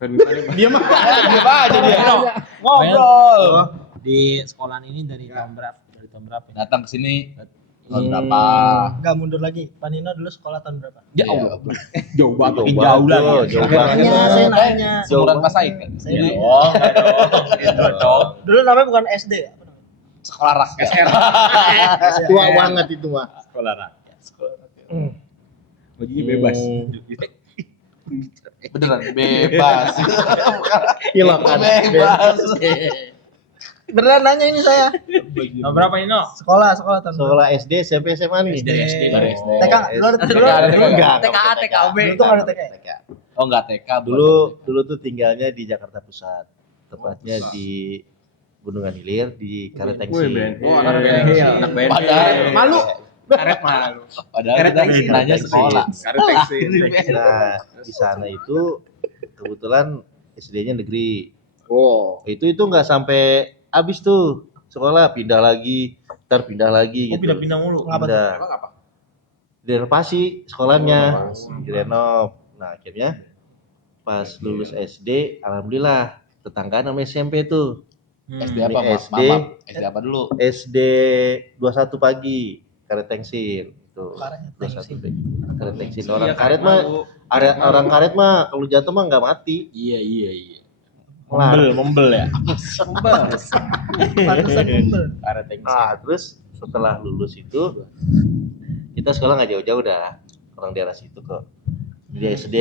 Diam aja dia. Ngobrol. Di sekolahan ini dari tahun berapa? Datang ke sini tahun berapa? Enggak mundur lagi. Panino dulu sekolah tahun berapa? Ya Allah. Jauh banget. Jauh lah. Jauh banget. Saya nanya. Seumuran Pak Said kan? Saya Iya nanya. dong. Dulu namanya bukan SD ya? Apa namanya? Sekolah rakyat. Tua banget itu mah. Sekolah rakyat. Bajunya bebas. Beneran bebas. Hilangan. Bebas. Beneran nanya ini saya. Tahun berapa ini, No? Sekolah tahun berapa? Sekolah SD, SMP, SMA nih. Dari SD. TK, dulu ada Enggak. TKA, TKB. Dulu tuh ada TK. Oh enggak TK. Dulu tuh tinggalnya di Jakarta Pusat. Tepatnya di Gunungan Hilir di Karetengsi. Anak BNI. Padahal Malu. Karet malu. Padahal kita nanya sekolah. Karet teksi. Nah, di sana itu kebetulan SD-nya negeri. Oh. Itu nggak sampai habis tuh sekolah, pindah lagi, ntar pindah lagi gitu. Pindah-pindah mulu. Pindah. Emang apa? Direnovasi sekolahnya, direnov. Nah akhirnya pas lulus SD, alhamdulillah tetangga nama SMP tuh. SD apa, Mas? SD. SD apa dulu? SD 21 pagi, Karet Tengsin itu. Parahnya 21 Tengsin. Karet Tengsin. Orang karet mah, orang karet mah kalau jatuh mah nggak mati. Iya. Membel ya. Pantesan ngumpul. Karet tengsi. Nah terus setelah lulus itu kita sekolah nggak jauh-jauh dah, orang daerah situ kok. Di SD,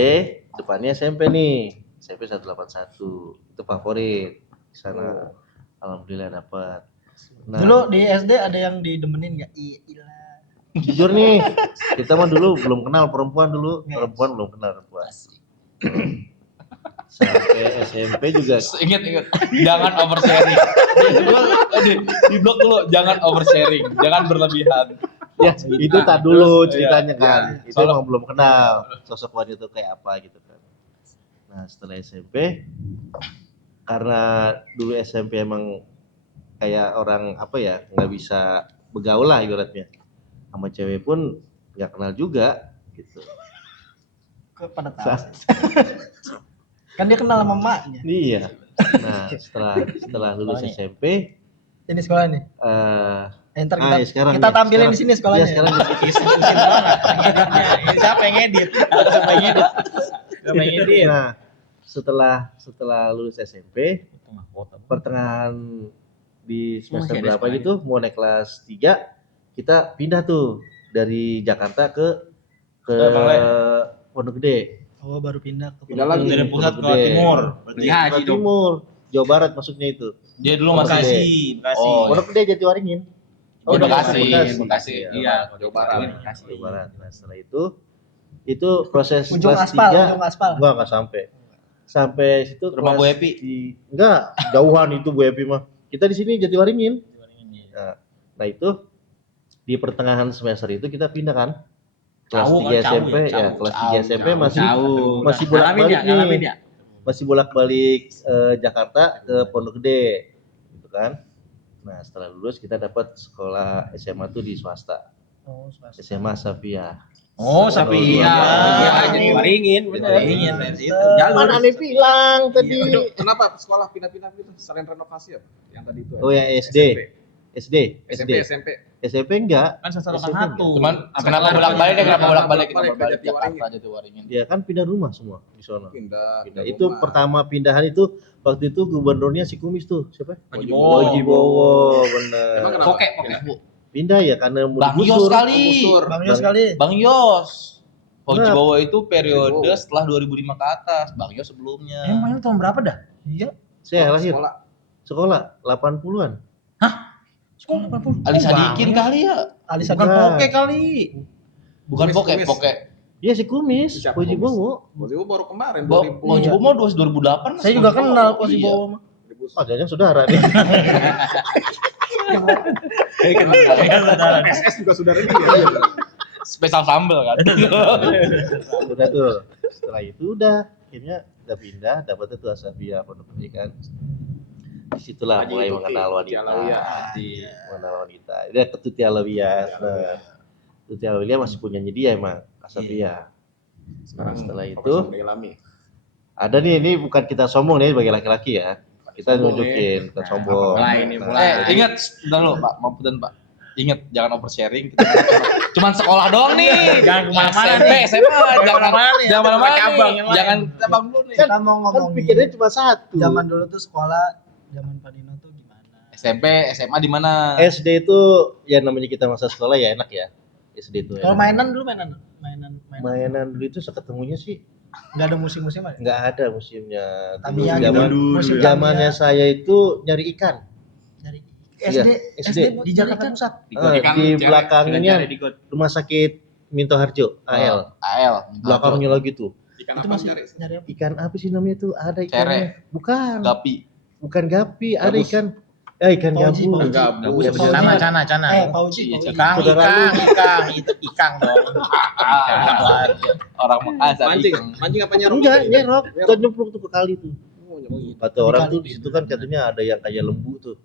depannya SMP nih, SMP 181 itu favorit di sana. Alhamdulillah dapat. Nah, Dulu di SD ada yang didemenin enggak? Iya. jujur nih, kita mah dulu belum kenal perempuan dulu, perempuan belum kenal perempuan. Sampai SMP juga. Ingat, jangan oversharing. Di blok dulu, jangan oversharing, jangan berlebihan. Ya, itu tak dulu Terus, ceritanya iya, kan. iya. Itu emang belum kenal sosok wanita itu kayak apa gitu kan. Nah, setelah SMP karena dulu SMP emang kayak orang apa ya, nggak bisa begaul lah ibaratnya. Sama cewek pun nggak kenal juga gitu. Pada tahu. Kan dia kenal sama emaknya. Iya. Nah, setelah lulus SMP Ini sekolah nih. Ntar kita, sekarang kita nih, tampilin sekarang- di sini sekolahnya. Iya, sekarang Siapa yang ngedit? Nah, setelah lulus SMP, pertengahan di semester berapa gitu, mau naik kelas 3, kita pindah tuh dari Jakarta ke Pondok Gede. Oh, baru pindah ke Pindah lagi. Dari pusat ke Pondok Gede. timur. Ke timur, Jawa Barat maksudnya itu. Dia dulu masih Bekasi. Oh, Pondok Gede Jatiwaringin. Oh, Bekasi. Iya, Jawa Barat. Jawa Barat. Nah, setelah itu proses ujung kelas aspal, 3. ujung aspal. Enggak sampai. Sampai situ Rumah Bu kelas Epi? Enggak, jauhan itu Bu Epi mah. Kita di sini Jatiwaringin. Nah, itu di pertengahan semester itu kita pindah kan. Kelas 3 SMP ya, kelas 3 SMP masih bolak-balik nih. Masih bolak-balik Jakarta ke Pondok Gede gitu kan. Nah, setelah lulus kita dapat sekolah SMA tuh di swasta. Oh, swasta. SMA Safia. Oh, Sapi iya. Iya, Jadi waringin, bener. Waringin, Itu Mana jalur. aneh bilang tadi. Kenapa sekolah pindah-pindah gitu? Selain renovasi apa? Yang tadi itu. Oh ya SD. SMP enggak. Kan sasar SMP satu. Cuman kenapa bolak-balik dia kenapa bolak-balik Bolak-balik Jakarta Jatiwaringin. Jatiwaringin. Ya kan pindah rumah semua di sana. Pindah Itu rumah. pertama pindahan itu waktu itu gubernurnya si Kumis tuh, siapa? Haji Haji Bowo, bener. Emang kenapa? Pokek. Pindah ya karena mau Bang Yos digusur. kali. Bang Yos kali. Bang Yos. Fauji Nah. Bowo itu periode Bowo. setelah 2005 ke atas. Bang Yos sebelumnya. Emang itu tahun berapa dah? Iya. Saya lahir Sekolah. sekolah 80-an. Sekolah 80. Ali Sadikin kali ya. Alisa Bukan Enggak. pokek kali. Bukan Kumis, pokek, kumis. pokek. Iya si Kumis, Siapa Haji Kumis? Bowo. Waktu itu baru kemarin Fauji Bowo 2008. Saya juga kenal Posisi Iya. Bowo mah. Oh, jangan saudara nih. SS juga saudara dia. Spesial sambel kan. Udah tuh. Setelah itu udah akhirnya udah pindah, dapetnya tuh Asabia Pondok Gede kan. Disitulah Haji mulai Tuti, mengenal Tuti wanita. Alawiyah. Mengenal wanita. Dia ke Tuti Alawiyah. Nah, Tuti Alawiyah masih punyanya dia emang Asabia. Sekarang Setelah itu Profesor Delami. Ada nih, ini bukan kita sombong nih bagi laki-laki ya. Kita nunjukin, bukan sombong. mulai ini, mulai. Ingat, bentar lo Pak, maafkan Pak. Ingat, jangan oversharing. Cuman sekolah doang nih. Jangan kemana-mana SMP, nih. SMA, jangan kemana-mana nih. jangan mana-mana Cabang nih. yang lain. Jangan cabang dulu nih. Kita mau Kan ngomongin pikirnya cuma satu. zaman dulu tuh sekolah, zaman Pak Dino tuh gimana? SMP, SMA di mana? SD itu ya namanya kita masa sekolah ya enak ya. SD itu. Kalau enak. mainan dulu mainan. Mainan dulu itu seketemunya sih Nggak ada musim-musim ada. nggak ada musimnya. Dulu Tamiya zaman gitu. Musim zamannya Tamiya. saya itu nyari ikan. Dari Iya, SD SD. di Jakarta Pusat. Ikan Di cari, belakangnya rumah sakit Minto Harjo, AL. AL. Belakangnya lagi tuh. Ikan Itu apa masih cari? nyari apa? Ikan apa sih namanya tuh? Ada ikannya. Bukan. Gapi. Bukan gapi, ada Gabus. ikan. Ikan Pauji, gabus. pauji. Gabus. Iya, bener. Cana. Pauji. Iya, Ikang Saudara lu. dong. Orang Makassar. Mancing, Ikan. mancing apa nyerok? Enggak, nyerok. Kita nyemplung tuh ke kali tuh. Oh, nyemplung. Kata orang tuh di situ kan katanya ada yang kayak lembu tuh.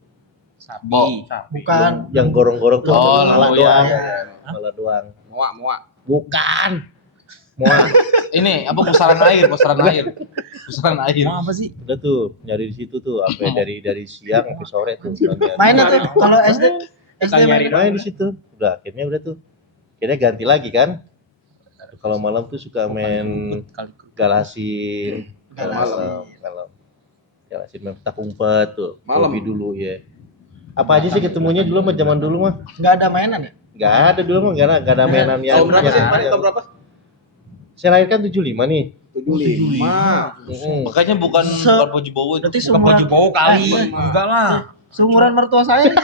Bo. Bukan. Yang gorong-gorong tuh Oh, kepala lembu, doang. ya. Kepala doang. Moak. Bukan. Muak. Ini apa pusaran air? Pusaran air. Mau apa sih? Udah tuh nyari di situ tuh sampai dari siang sampai sore tuh. Mainan tuh kalau SD nyari main di situ. Udah akhirnya udah tuh. Akhirnya ganti lagi kan. Kalau malam tuh suka main galasin. Malam. Galasin main petak umpet tuh. Malam. Hobi dulu ya. Apa aja sih ketemunya dulu mah zaman dulu mah? nggak ada mainan ya? Enggak ada dulu mah enggak ada mainan yang Tahun berapa sih? yang- Paling tahun berapa? Saya lahir kan 75 nih. 75. Makanya bukan Baju Bowo itu. Berarti Bukan baju bau kali. Enggak lah. Seumuran mertua saya nih.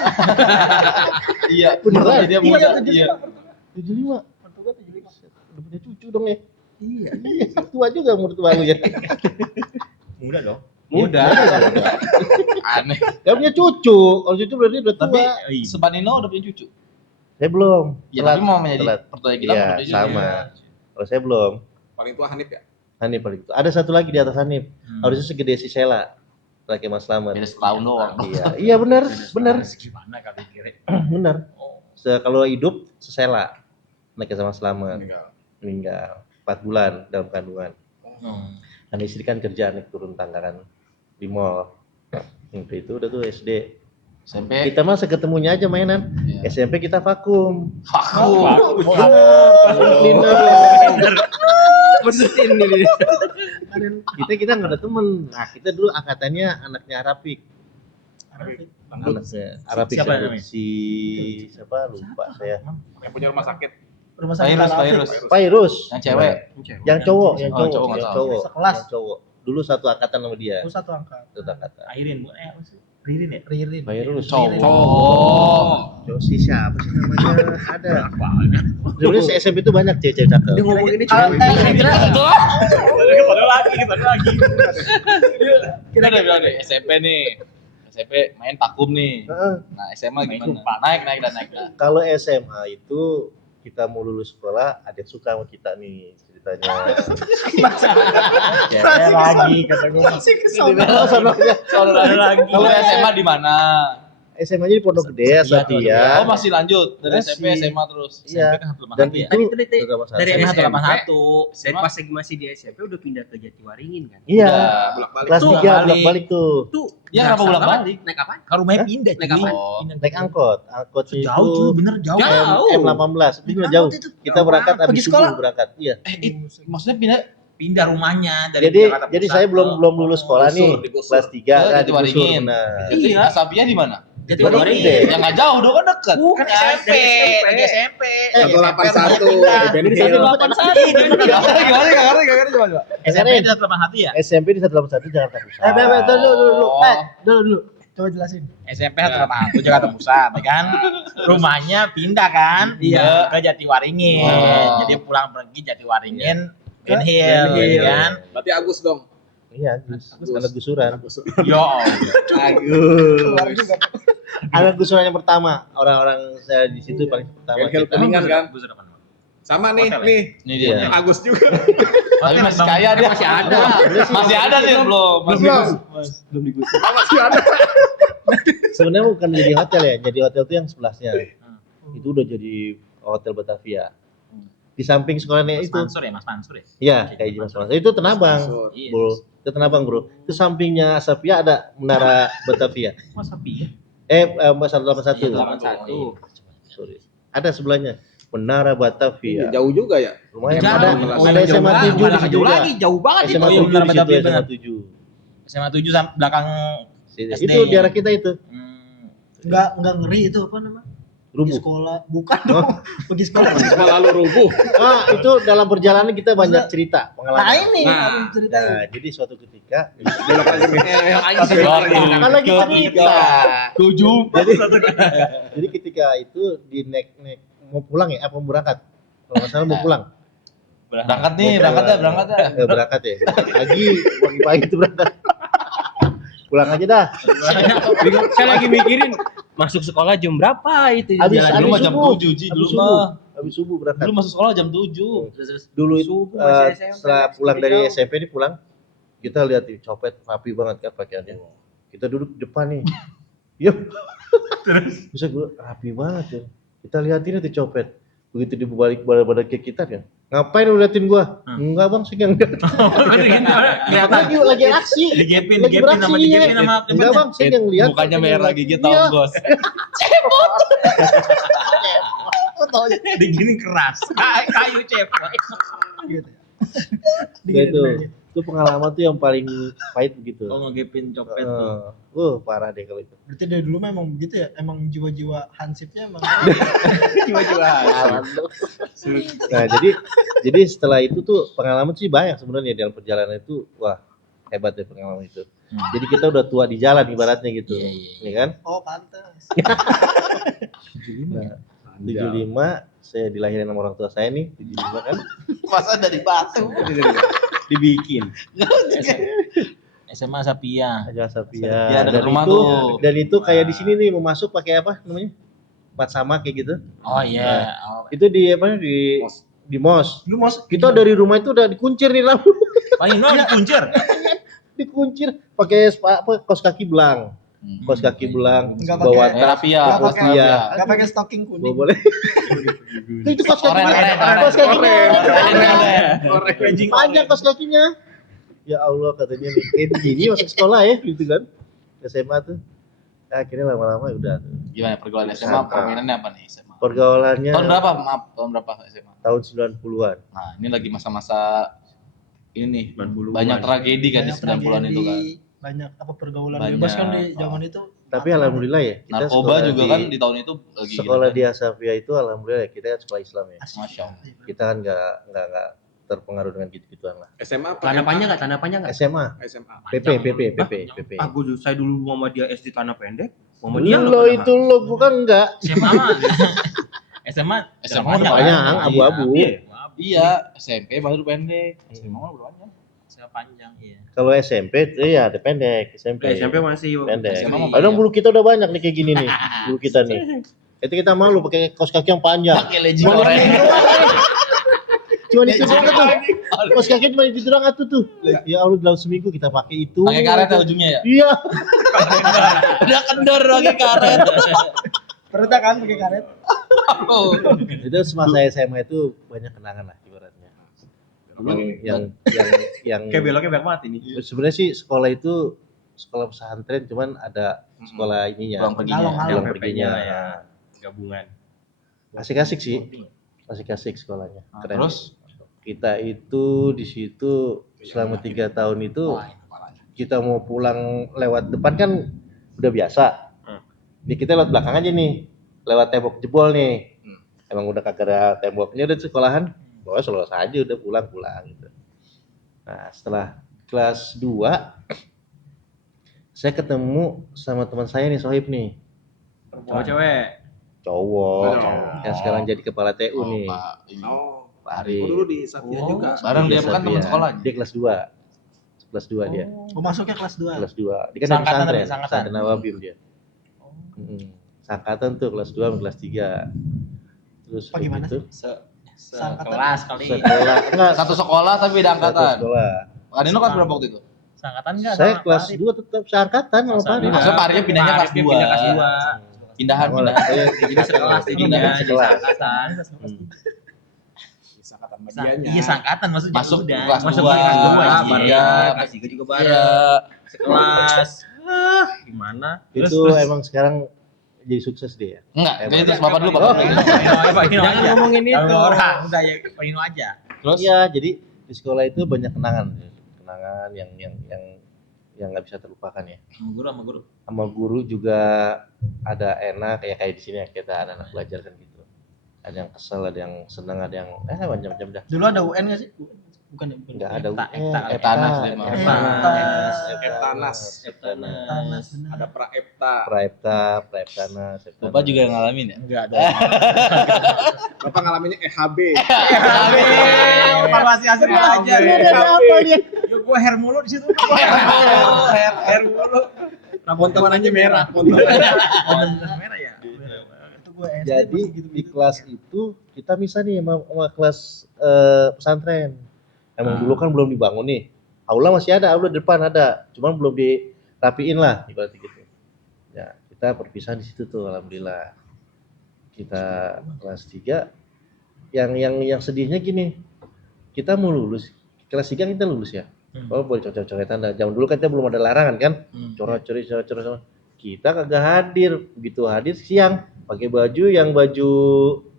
Iya, Beneran? dia muda. Iya. 75. Mertua 75. Udah punya cucu dong ya. Iya. Tua juga mertua lu ya. Muda dong. Muda. Aneh. Gak punya cucu. Kalau cucu berarti udah tua. Tapi Sebanino udah punya cucu. Saya belum. Ya Telat. tapi mau menjadi Telat. pertanyaan kita Iya, mau menjadi sama. Kalau saya belum. Paling tua Hanif ya? Hanif paling itu. Ada satu lagi di atas Hanif. Harusnya segede si Sela. Laki Mas Slamet. Beda setahun doang. Iya benar, benar, Gimana kali kira? benar. Kalau hidup sesela. Laki sama Slamet. Meninggal. Meninggal 4 bulan dalam kandungan. Dan istri kan kerja naik turun tangga kan di mall. Waktu itu udah tuh SD. SMP. Kita mah seketemunya aja mainan. Iya. SMP kita vakum. Vakum. Benerin ini. Kita nggak ada temen. Nah kita dulu angkatannya anaknya Arapik. Anaknya Arapik Siapa sebut namanya? siapa lupa saya. Yang punya rumah sakit. Rumah sakit Virus, Tanah virus. Afrik. Virus. Yang cewek. Yang cowok, yang Oh, cowok, cowok nggak yang tahu. cowok. Sekelas. Yang cowok. Dulu satu angkatan sama dia. Itu satu angka. Satu angkatan. Airin, apa sih? Ririn ya? Ririn. Virus. Cowok. Cowok si siapa sih namanya? Ada. Dulu SMP itu banyak cewek cakep. Dia ngomong ini Ah, kira-kira Kita udah bilang nih SMP nih. SMP main vakum nih. Heeh. Nah SMA gimana? Naik. Kalau SMA itu kita mau lulus sekolah, ada yang suka sama kita nih ceritanya. Ya lagi kata gue. masih kesana. Soalnya lagi. Kalau SMA di mana? SMA-nya di Pondok Gede, Satria. Oh masih lanjut dari Masih. SMP SMA terus. Iya. SMP kan 181 Dan ya? itu Dari dari SMP SMP. 181. Saya pas lagi masih di SMP udah pindah ke Jatiwaringin kan. Iya. bolak-balik. Kelas Tuh, 3 balik. bolak-balik tuh. Tuh. Ya, kenapa berasa bolak-balik? banget. Naik apa? Kan rumahnya Hah? pindah. Naik cuy. apa? Pindah. Naik angkot. Angkotnya Jauh itu cuy, bener jauh. Jauh. M18. Itu juga Angkot jauh. itu. Kita Jauh berangkat banget. habis Pergi subuh sekolah. berangkat. Iya. Maksudnya pindah Pindah rumahnya dari Jadi Jakarta jadi Pusat saya ke- belum lulus sekolah nih. digusur. Kelas 3 Oh, kan Jatiwaringin. digusur. Nah. Iya. Asabiah di mana? Jatiwaringin. Gede. Ya nggak jauh dong, kan deket. Bukan SMP. Dari SMP. 181. Jadi di 181. Gimana? Coba. SMP di 181 ya? SMP di 181 Jakarta Pusat. Dulu. Oh. Dulu. Coba jelasin. SMP 181 Jakarta Pusat, ya kan? Rumahnya pindah kan? Iya. Ke Jatiwaringin. Oh. Jadi pulang pergi Jatiwaringin, Ben Ke Hill, Ben Hill. ya kan? Berarti Agus dong. Iya, anak gusuran. Yo. Keluar Agus. juga. Anak gusuran yang pertama. Orang-orang saya di situ paling pertama. Ben Hill kita. Kuningan kan? Gusur apa? Sama nih, Hotel ya? nih. Ini dia. Iya. Agus juga. Tapi masih kaya dia. Masih ada. Masih ada sih belum. Belum digusur. Sebenarnya bukan jadi hotel ya, jadi hotel itu yang sebelahnya. Itu udah jadi hotel Batavia. Di samping sekolahnya Mas itu. Mansur ya, Mas Mansur ya? Iya, kayak Mas Mas. Itu Tenabang. Mansur. Iya. Bul. Tanah Abang bro. Itu sampingnya Asapia ada Menara Batavia. Masa piye? Mbak 181. Iya, 81. Sorry. Ada sebelahnya Menara Batavia. Jauh juga ya. Lumayan Jauh. ada Jauh SMA banget. 7 di Malah situ jauh juga. lagi, jauh banget itu. SMA Oh, iya, 7 benar, di situ, Batavia, SMA benar. 7. SMA 7 belakang SD. Itu daerah kita itu. Enggak ngeri itu apa namanya? Pergi Rubuh. sekolah. Bukan dong. Pergi sekolah. Sekolah lalu rubuh. Itu dalam perjalanan kita banyak cerita Nah pengalaman. ini Nah. aku ceritain. Nah, jadi suatu ketika Belok lagi nih. kan lagi cerita. Jadi ketika itu di naik mau pulang ya, apa mau berangkat? Kalau nggak salah mau pulang. Berangkat nih, berangkat ya. Berangkat ya. Pagi, pagi-pagi itu berangkat. Pulang aja dah. Saya lagi mikirin masuk sekolah jam berapa itu Habis jalan. Dulu mah jam subuh. 7, Ji. Habis Dulu subuh. mah. Habis subuh berangkat. Dulu masuk sekolah jam 7. Dulu itu Subuh masih SMP, setelah pulang SMP dari jauh. SMP ini pulang, kita lihat di copet rapi banget kan pakaiannya. Kita duduk di depan nih. Yuk. Bisa gue rapi banget ya. Kita liatin itu copet. Begitu dibalik badan ke kita kan. Ngapain lu liatin gua? Enggak bang, saya enggak. Lagi aksi. Digepin Lagi beraksi, sama iya. Enggak bang, saya yang lihat. Mukanya merah gigit Iya. tahu, Bos. digini keras. Kayu cepet. Nah, itu pengalaman tuh yang paling pahit begitu. Oh, ngegepin copet tuh. Parah deh kalau itu. Berarti dari dulu memang begitu ya. Emang jiwa-jiwa hansipnya emang. Nah, jadi setelah itu tuh pengalaman sih banyak sebenarnya dalam perjalanan itu. Wah, hebat deh pengalaman itu. Jadi kita udah tua di jalan ibaratnya gitu. Iya. Ya kan? Oh pantas. Nah, 75 saya dilahirin sama orang tua saya nih, 75 kan. Masa dari batu dibikin. SMA Sapia. Aja Sapia. Iya, dekat rumah itu, tuh. Dan itu kayak di sini nih mau masuk pakai apa namanya? Empat sama kayak gitu. Oh iya. Itu di apa di MOS. Lu mau Kita dari rumah itu udah dikuncir nih lampu. Paling dikuncir. Dikuncir pakai kaos kaki belang. Kaos kaki belang, Enggak bawa pakai tas, Rapia. Enggak pakai Rapia. enggak pakai stocking kuning. boleh. Itu kaos kaki Oren. kaos kakinya. Oren. Panjang kaos kakinya. Ya Allah katanya nih, kayak begini masuk sekolah ya gitu kan. SMA tuh. Akhirnya lama-lama udah tuh. Gimana pergaulan SMA? Permainannya apa nih SMA? Pergaulannya Tahun berapa? Maaf, tahun berapa SMA? tahun 90-an. Nah, ini lagi masa-masa ini nih, 90-an. banyak tragedi kan di Banyak 90-an itu kan. tragedi, banyak apa pergaulan Banyak. bebas kan di zaman itu. Tapi alhamdulillah ya, kita Narkoba sekolah juga di- kan di tahun itu lagi sekolah gila. di Asafia itu alhamdulillah ya, kita kan sekolah Islam ya. Masya Allah. Kita kan nggak terpengaruh dengan gitu-gituan lah. SMA apa? Tanah panjang enggak? Tanah panjang enggak? SMA, SMA. PP. Ah, saya dulu Muhammadiyah SD Tanah Pendek. Muhammadiyah Lo itu lo bukan enggak? SMA mah. SMA SMA banyak. Banyak, abu-abu. Iya, SMP baru pendek. SMA mah udah banyak. SMA panjang, iya. Kalau SMP tuh ya ada pendek, SMP. SMP masih Pendek. SMA mah Padahal banyak. bulu kita udah banyak nih kayak gini nih. Bulu kita nih. Itu kita malu pakai kaos kaki yang panjang. Pakai legging oren. Cuma itu doang tuh. Kaos kaki cuma itu doang tuh. Ya Allah dalam seminggu kita pakai itu. Pakai karet ya ujungnya ya. Iya. Udah kendor pakai karet. Pernah kan pakai karet? Itu semasa SMA itu banyak kenangan lah ibaratnya. Yang Kayak beloknya banyak banget ini. sebenarnya sih sekolah itu sekolah pesantren cuman ada sekolah ininya. Pulang perginya. Pulang PP-nya perginya. lah ya. Gabungan. Asik-asik sih. Asik-asik sekolahnya. Nah, Keren. terus Kita itu di situ selama 3 tahun itu kita mau pulang lewat depan kan udah biasa. Ini kita lewat belakang aja nih, lewat tembok jebol nih. Emang udah kagak ada temboknya udah sekolahan, bawa lolos aja udah pulang gitu. Nah setelah kelas 2 saya ketemu sama teman saya nih Sohib nih, Cowok cewek. cowok yang sekarang jadi kepala TU nih. Pak, ini. Oh, Pak Ari. dulu di Safia juga. Bareng dia bukan teman sekolah. Dia kelas 2. Kelas 2 dia. Oh masuknya kelas 2. Kelas 2. Dia kan Sangkatan pesantren, tapi sangkatan. pesantren Nawabim dia. Sangkatan tuh kelas 2 sama kelas 3. Terus Apa gimana gitu, Sekelas kali. sekolah enggak Satu sekolah tapi beda satu angkatan. sekolah. Adino kan berapa waktu itu? Sangkatan enggak? Saya kelas 2 tetap seangkatan sama Pak Ari. Maksudnya Pak Arya pindahnya kelas 2. Pindah kelas 2. Pindahan. Saya Jadi sekelas pindah jadinya di sekelas. angkatan. angkatan medianya. Iya seangkatan maksudnya Masuk udah. kelas Masuk dua, kelas 2 bareng. iya. Kelas 3 juga bareng. Iya. Sekelas. Gimana? Itu emang sekarang jadi sukses dia. Enggak, Emang. itu Bapak dulu, Bapak dulu. Jangan ngomongin itu. Orang udah ya Pak Ino aja. Terus Iya, jadi di sekolah itu banyak kenangan yang nggak bisa terlupakan ya. Sama guru. Sama guru juga ada enak kayak di sini ya, kita anak-anak belajar kan gitu. Ada yang kesel, ada yang senang, ada yang macam-macam dah. Dulu ada UN nggak sih? Bukan ya? Bukan. Enggak ada Eptanas, memang. Eptanas. Ada Praepta. Praeptanas. Bapak juga ngalamin ya? Enggak ada. Bapak ngalaminnya EHB. Evaluasi hasil aja. apa dia? Ya gua hair mulu di situ. Hair mulu. Fonten warnanya merah. Fonten Merah ya. Itu gue SD Jadi masih di gitu-gitu. kelas itu kita bisa nih sama kelas pesantren. Emang dulu kan belum dibangun nih. Aula masih ada, aula depan ada, cuman belum dirapiin lah ibaratnya gitu. Ya, kita perpisahan di situ tuh alhamdulillah. Kita kelas 3 yang sedihnya gini. Kita mau lulus. Kelas 3 kita lulus ya. Oh, boleh coret-coretan dah. Zaman dulu kan kita belum ada larangan kan. Coret-coret. Kita kagak hadir. Begitu hadir siang pakai baju yang baju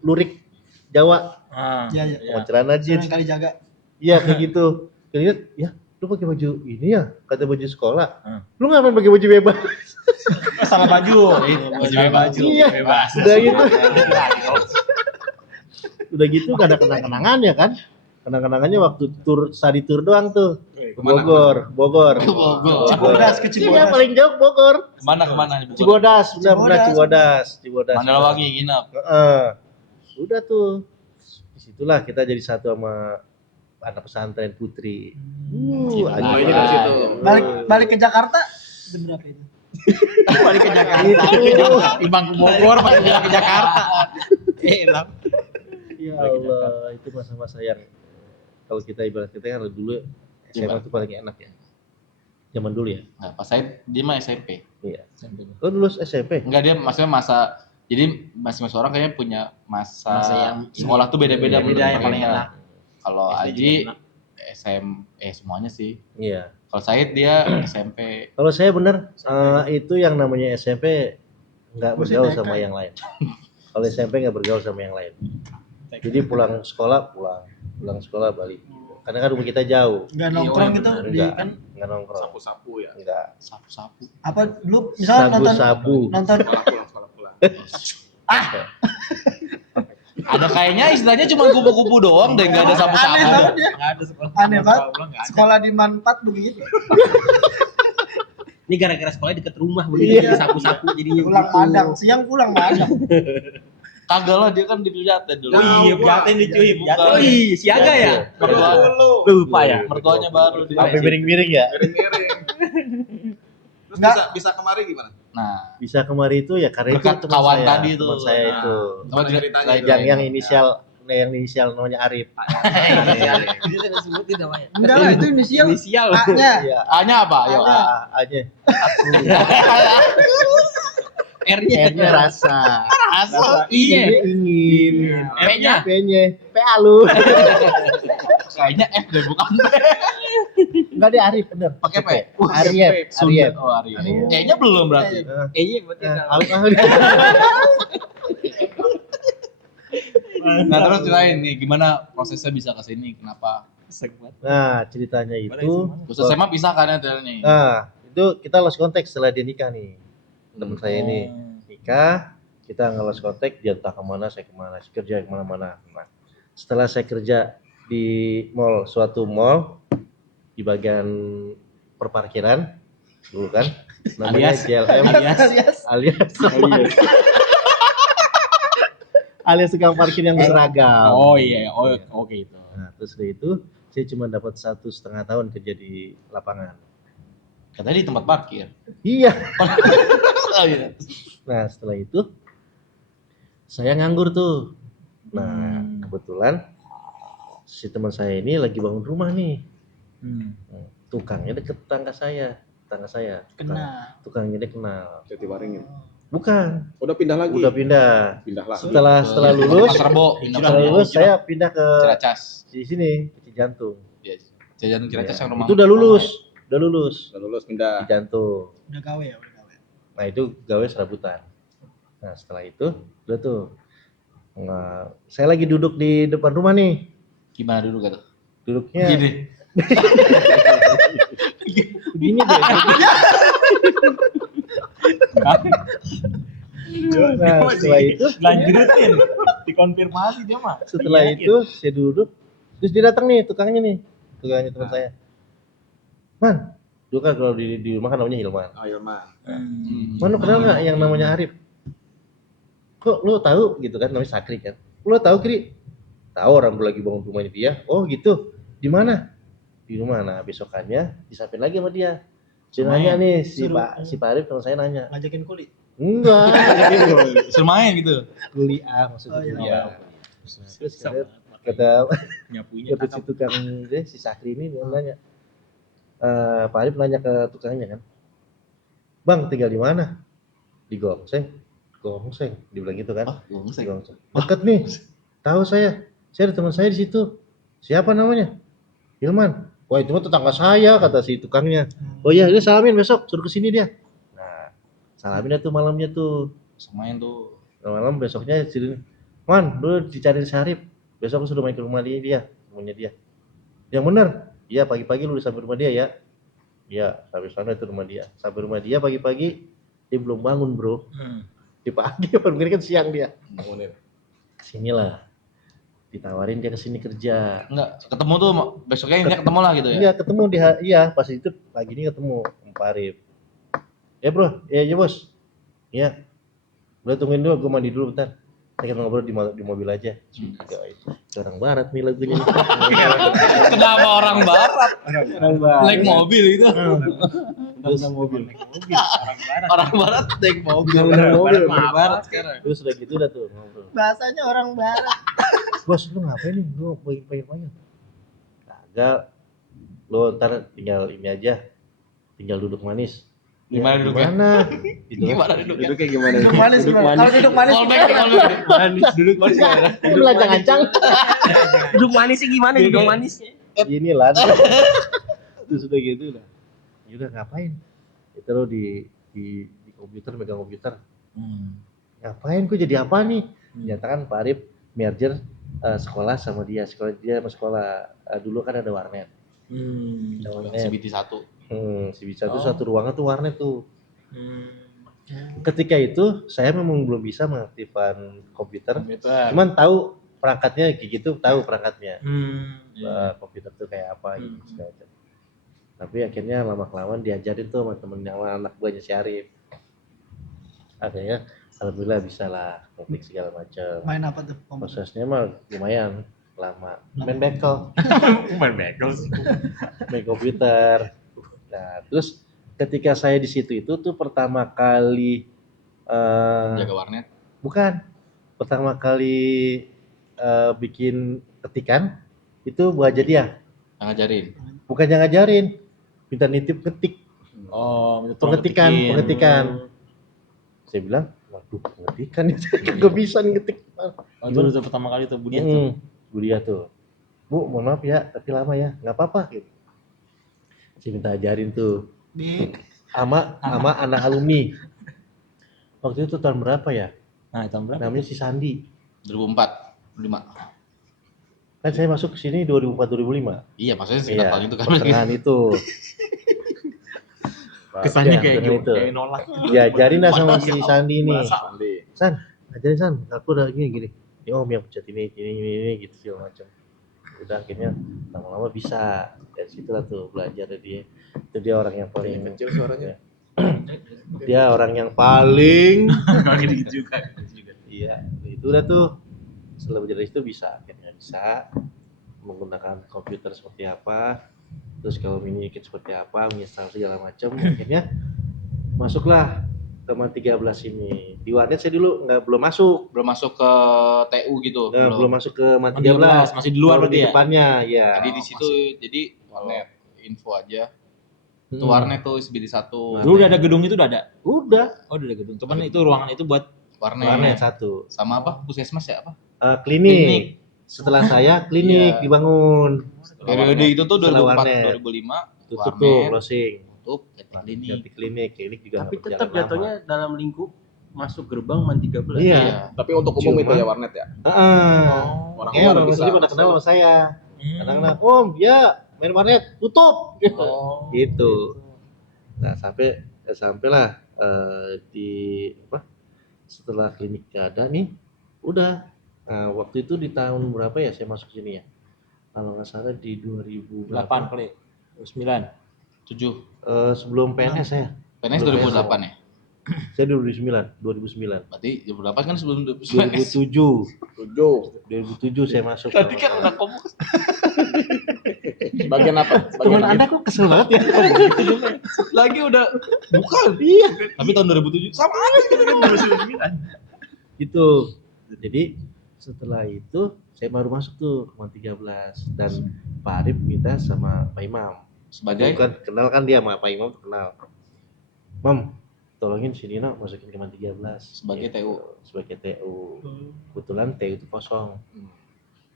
lurik Jawa. Iya, iya. Sama celana jeans. Sering kali jaga. Iya kayak gitu. Lihat, ya lu pakai baju ini ya, kata baju sekolah. Lu ngapain pakai baju bebas? Salah baju. Baju Iya. bebas. Udah gitu. Udah gitu gak ada kenang-kenangannya kan? Kenang-kenangannya waktu study tour doang tuh. Ke Bogor. Bogor. Cibodas ke Iya Cibodas. paling jauh Bogor. Kemana? Cibodas, benar Cibodas. Cibodas. Mandalawangi nginap. Heeh. Udah tuh. Disitulah kita jadi satu sama anak pesantren putri. Oh, ini dari situ. Balik ke Jakarta jam berapa itu? Balik ke Jakarta. Timbang ke Bogor, balik ke Jakarta. Enak. Ya Allah, itu masa-masa yang kalau kita ibarat kita kan dulu SMA itu paling enak ya. Zaman dulu ya. Nah, pas saya dia mah SMP. Iya. Oh lulus SMP. Enggak, dia maksudnya masa jadi masing-masing orang kayaknya punya masa Masa yang sekolah tuh beda-beda beda yang menurut paling mereka. enak. Kalau SD Aji juga semuanya sih. Iya. Kalau Said dia SMP. Kalau saya benar itu yang namanya SMP nggak Masih bergaul TK. sama yang lain. Kalau SMP nggak bergaul sama yang lain. Jadi pulang sekolah balik. Karena kan rumah kita jauh. Nggak nongkrong gitu di Enggak, kan nggak nongkrong. Sapu-sapu ya. Enggak. Sapu-sapu. apa dulu misalnya Sabu-sabu. nonton Sekolah pulang. Ada kayaknya istilahnya cuma kupu-kupu doang deh, nggak ada aneh sapu-sapu. banget ya. Enggak ada sekolah. Aneh banget. Sekolah enggak ada. Sekolah di Manpat begitu. Ini gara-gara sekolah deket rumah begitu Iya. sapu-sapu jadinya Pulang gitu. Madang, siang pulang Madang. Kagak lah, dia kan di Pejaten dulu. Oh iya, Pejaten nih cuy. Bukan. Oh iya, siaga ya? Mertua, Lupa ya. mertuanya baru dia. Sampai miring-miring ya. Miring-miring. Terus Nggak. bisa kemari gimana? Nah, Bisa kemari itu ya karena itu berkat teman kawan saya, tadi tuh. teman saya Nah, itu. Coba ceritanya itu. Yang inisial namanya Arif. Bisa disebutin namanya. Enggak lah, itu inisial Inisial. A-nya. Iya. A-nya apa? Ayo. aja. R-nya. R-nya rasa. Asal. I-nya. Ingin. P-nya. P-nya. PA lu. Kayaknya F deh, bukan P. Enggak deh Arif bener. Pakai P. Arief. Sunda. Oh, Arief. E-nya belum berarti. E-nya berarti Nah, terus ceritain nih gimana prosesnya bisa ke sini, kenapa? Nah, ceritanya itu Terus SMA pisah kan ya nih. nah, itu kita lost contact setelah dia nikah nih. Teman saya ini nikah, kita nge-lost contact, dia entah kemana, saya kemana, saya kerja kemana-mana. Nah, setelah saya kerja di mall, suatu mall di bagian perparkiran dulu kan, namanya Alias? JLM alias tukang parkir yang berseragam. Oh iya, oh oke itu. Nah, terus dari itu saya cuma dapat 1,5 tahun kerja di lapangan. Katanya di tempat parkir. Iya. Oh iya. Nah, setelah itu saya nganggur tuh. Nah, kebetulan si teman saya ini lagi bangun rumah nih. Tukangnya deket tetangga saya. Kena. Tukangnya dia kenal. Jadi waringin. Bukan, Udah pindah lagi. udah pindah. Pindah lah. Setelah lulus, Pasar Rebo, setelah lulus saya pindah ke Ciracas. di sini, di Jantung. Ya, jajan Ciracas yang rumah. Itu udah lulus, udah lulus Udah lulus di pindah. Jantung. Udah gawe ya, udah gawe. Nah itu gawe serabutan. Nah setelah itu udah tuh. Nah, saya lagi duduk di depan rumah nih. Gimana dulu kata? Duduknya Gini. begini deh. Nah setelah itu, Lanjutin. Dikonfirmasi dia mah. setelah itu saya duduk. Terus dia datang nih tukangnya teman saya. Man, dulu kan kalau di rumah kan namanya Hilman. Oh, Ilman. Man, lu kenal nggak yang namanya Arif? Kok lu tahu gitu kan, namanya Sakri kan? Lu tahu Kri? Tahu orang lagi bangun rumahnya dia. Oh gitu. Di mana? Di rumah. Nah besokannya disampaikan lagi sama dia. Dia nanya nih si Pak Arif teman saya nanya. Ngajakin kulit. Enggak. Suruh main gitu. Kuliah maksudnya. Oh, iya. kuliah. Terus kata Nyapunya si tukang si Sakri ini dia nanya. Pak Arif nanya ke tukangnya kan. Bang tinggal di mana? Di Gongseng. Gongseng, dibilang gitu kan? Gongseng. Gongseng. Dekat nih. Tahu saya. Saya ada teman saya di situ. Siapa namanya? Hilman. Wah itu mah tetangga saya kata si tukangnya. Oh iya, dia salamin besok, suruh kesini dia. Nah, salamin tuh malamnya tuh. Main tuh. Malam besoknya si Man, lu dicari Syarif. Besok lu suruh main ke rumah dia, rumahnya dia. Yang bener? Iya, pagi-pagi lu udah sampai rumah dia ya. Iya, sampai sana itu rumah dia. Sampai rumah dia pagi-pagi dia belum bangun, Bro. Di pagi apa mungkin kan siang dia. Bangunin. Sinilah. Ditawarin dia kesini kerja. Enggak, ketemu tuh besoknya ini ketemu lah gitu ya. Iya, ketemu iya, pas itu pagi ini ketemu Pak Arif. Ya, Bro. Ya, Bos. Iya. Udah tungguin dulu, gue mandi dulu bentar. Kita ngobrol di mobil aja. Ya, itu orang barat nih lagunya. Kenapa orang barat? Naik mobil itu. Terus Orang barat naik mobil. mobil, Barat sekarang. Terus udah gitu udah tuh ngobrol. Bahasanya orang barat. Bos, lu ngapain nih? Lu pagi-pagi. Kagak. Lu ntar tinggal ini aja. Tinggal duduk manis. Gimana duduknya? Gimana? Gitu. Gimana duduknya? Duduknya gimana? Duduk manis, Bro. Kalau duduk manis Callback, callback. Duduk manis gimana? Lu lancang-lancang. Duduk manisnya gimana duduk manisnya? Gini lah. Terus udah gitu udah. Ya udah ngapain? Itu lo di komputer, megang komputer. Ngapain? Kok jadi apa nih? Ternyata kan Pak Arif merger sekolah sama dia. Sekolah dia sama sekolah. Dulu kan ada warnet. Ada warnet. CBT 1. Si bisa tuh satu ruangan tuh warnet tuh. Ketika itu saya memang belum bisa mengaktifkan komputer. Cuman tahu perangkatnya kayak gitu, tahu perangkatnya. Komputer tuh kayak apa gitu segala macam. Tapi akhirnya lama-kelamaan diajarin tuh sama temen yang anak buahnya si Arif. Akhirnya alhamdulillah bisa lah konflik segala macam. main apa tuh? Prosesnya mah lumayan lama. Main bekel, main komputer. Nah, terus ketika saya di situ itu tuh pertama kali Jaga warnet. bukan pertama kali bikin ketikan itu Bu aja dia, Ngajarin. bukan yang ngajarin, minta nitip ketik. Oh, Pengetikan. Saya bilang, waduh, pengetikan itu nggak bisa ngetik. Oh, itu udah pertama kali tuh Budian tuh. Bu dia tuh, Bu, mohon maaf ya, tapi lama ya, nggak apa-apa. Gitu. Saya minta ajarin tuh, sama anak alumni. Waktu itu tahun berapa ya? Nah, tahun berapa? Namanya si Sandi. 2004, 5. Kan saya masuk ke sini 2004-2005. Iya, maksudnya sekitar tahun itu kan. pertengahan itu. Kesannya Ya, kayak dengan gitu, itu. kayak nolak. Diajarin lah sama si Sandi ini. Sandi. San, ajarin San, aku udah gini. Ini om yang pencet ini gitu segala macam. Udah akhirnya lama-lama bisa. Dari situ lah tuh belajar dari dia. Itu dia orang yang paling Kecil suaranya. dia orang yang paling Gitu juga. iya, itu udah tuh. Setelah belajar dari situ bisa akhirnya bisa menggunakan komputer seperti apa. Terus kalau mini kit seperti apa, menginstal segala macam, akhirnya masuklah teman 13 ini. Di warnet saya dulu belum masuk. Belum masuk ke TU gitu. Belum masuk ke mat 13, 13. masih di luar Baru berarti di ya? depannya, ya. Jadi di situ jadi warnet info aja. Itu warnet tuh SBD 1. Dulu udah ada gedung itu udah ada. Udah. Oh, udah ada gedung. Cuman itu ruangan itu buat Warnet 1. Sama apa? Puskesmas ya apa? Klinik. Setelah saya klinik Iya. dibangun. Periode itu tuh Setelah 2004 warnet. 2005 Tutup tuh warnet, closing. tutup jadi klinik. Ganti klinik juga Tapi nggak tetap berjalan jatuhnya dalam lingkup masuk gerbang Man 13. lama. Iya. Tapi untuk umum itu Cuman- ya warnet ya. Makanya orang bisa sini pada masuk. kenal sama saya. Kadang-kadang, Om, ya main warnet tutup. Oh. Gitu. Nah sampailah di apa? Setelah klinik gak ada nih, udah. Nah, waktu itu di tahun berapa ya saya masuk sini ya? Kalau nggak salah di 2008. 8 kali. 9. 7. Sebelum PNS saya. PNS 2008 ya? Saya 2009. Berarti 2008 kan sebelum PNS. 2007. 7. 2007 saya masuk. Tadi kan udah ngomong. Bagian apa? Teman Anda kok kesel banget ya? Lagi udah bukan. Iya. Tapi tahun 2007 sama aja gitu kan 2009. Gitu. Jadi setelah itu saya baru masuk tuh ke 13 dan Pak Arif minta sama Pak Imam. Sebagai Kan kenal kan dia sama Pak Imam tuh kenal. Mam, tolongin si Nino masukin ke 13 Sebagai TU. Sebagai TU. Kebetulan TU itu kosong.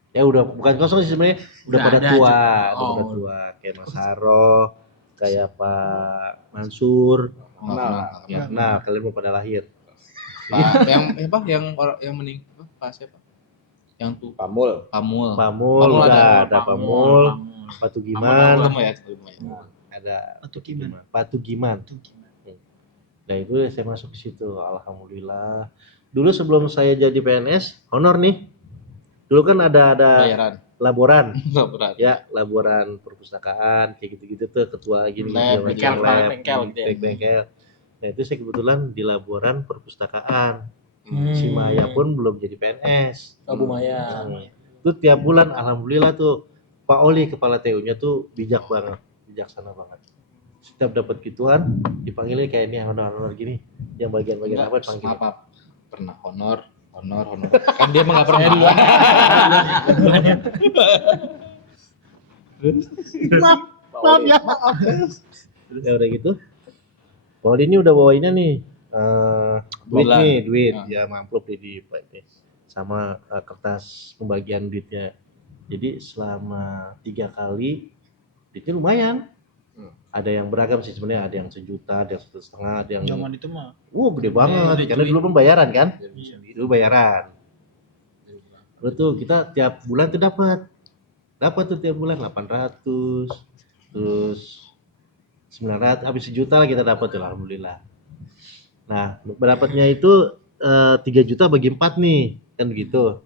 Ya udah bukan kosong sih sebenarnya, udah Udah pada ada tua, juga. udah pada tua kayak Mas Haro, kayak Pak Mansur. Kenal. Ya, nah kalian mau pada lahir. Pak yang apa yang orang yang meninggal Pak siapa? Yang tuh Pamul. Pamul. Pamul Pamul udah ada Pamul, Patu Pamul Giman, belum ya? Belum ya. ada Atau gimana? Patu Giman. Nah itu saya masuk ke situ, alhamdulillah. Dulu sebelum saya jadi PNS, honor nih. Dulu kan ada Bayaran. laboran, Enggak berat. ya laboran perpustakaan kayak gitu-gitu tuh ketua gini Lab, macam bengkel gitu ya. bengkel. Nah itu saya kebetulan di laboran perpustakaan. Hmm. Si Maya pun belum jadi PNS. Abu Maya. Itu tiap bulan alhamdulillah tuh Pak Oli kepala TU-nya tuh bijak banget, bijaksana banget. Setiap dapat gituan dipanggilnya kayak ini honor-honor gini, yang bagian-bagian apa dipanggil. Maaf. Pernah honor. Kan dia mah enggak pernah. Maaf ya. Ya udah gitu. Pak Oli ini udah bawainnya nih duit Bulan. nih, duit Ya. ya amplop di sama kertas pembagian duitnya. Jadi selama 3 kali duitnya lumayan. Ada yang beragam sih sebenarnya, ada yang 1 juta, ada yang 1,5, ada yang Zaman itu mah. gede banget Gede, karena cuy. dulu pembayaran kan. Iya. Dulu bayaran. Terus tuh kita tiap bulan tuh dapat tuh tiap bulan 800, terus 900, habis 1 juta lah kita dapat tuh alhamdulillah. Nah, berdapatnya itu 3 juta bagi 4 nih, kan begitu.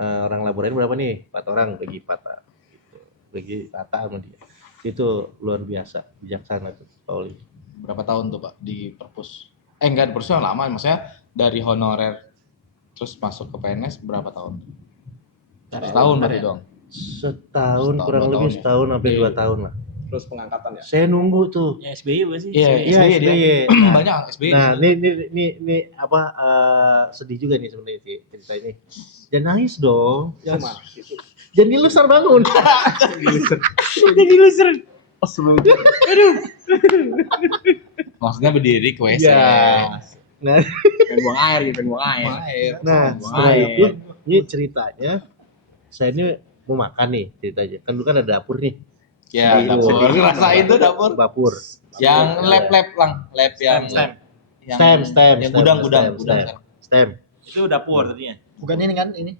Orang laboratorium berapa nih? 4 orang bagi 4 lah. Gitu. Bagi rata sama dia. Itu luar biasa, bijaksana tuh Pak Oli. Berapa tahun tuh Pak di perpus? Enggak di perpus yang lama, maksudnya dari honorer terus masuk ke PNS berapa tahun? Setahun berarti dong. Setahun, Setahun, kurang 2 lebih tahun ya? setahun sampai 2 tahun lah. Terus pengangkatan ya. Saya nunggu tuh. Ya SBY bukan sih? Iya, Iya, SBY dia. SBY. Banyak SBY. Nah, ini apa sedih juga nih sebenarnya sih cerita ini. Jangan nangis dong. Sama. Itu. Jangan dilusar bangun. Jadi loser. Maksudnya berdiri ke WC. Ya. Nah, Pengen buang air gitu, pengen buang air. Air. nah setelah air. itu ini ceritanya saya ini mau makan nih ceritanya. Kan dulu kan ada dapur nih. Ya, Itu. dapur. Rasain tuh dapur. Dapur. Yang lab lang, lab yang Stem. yang Stem. yang gudang. Stem. Itu dapur tadinya. Bukan ini kan ini.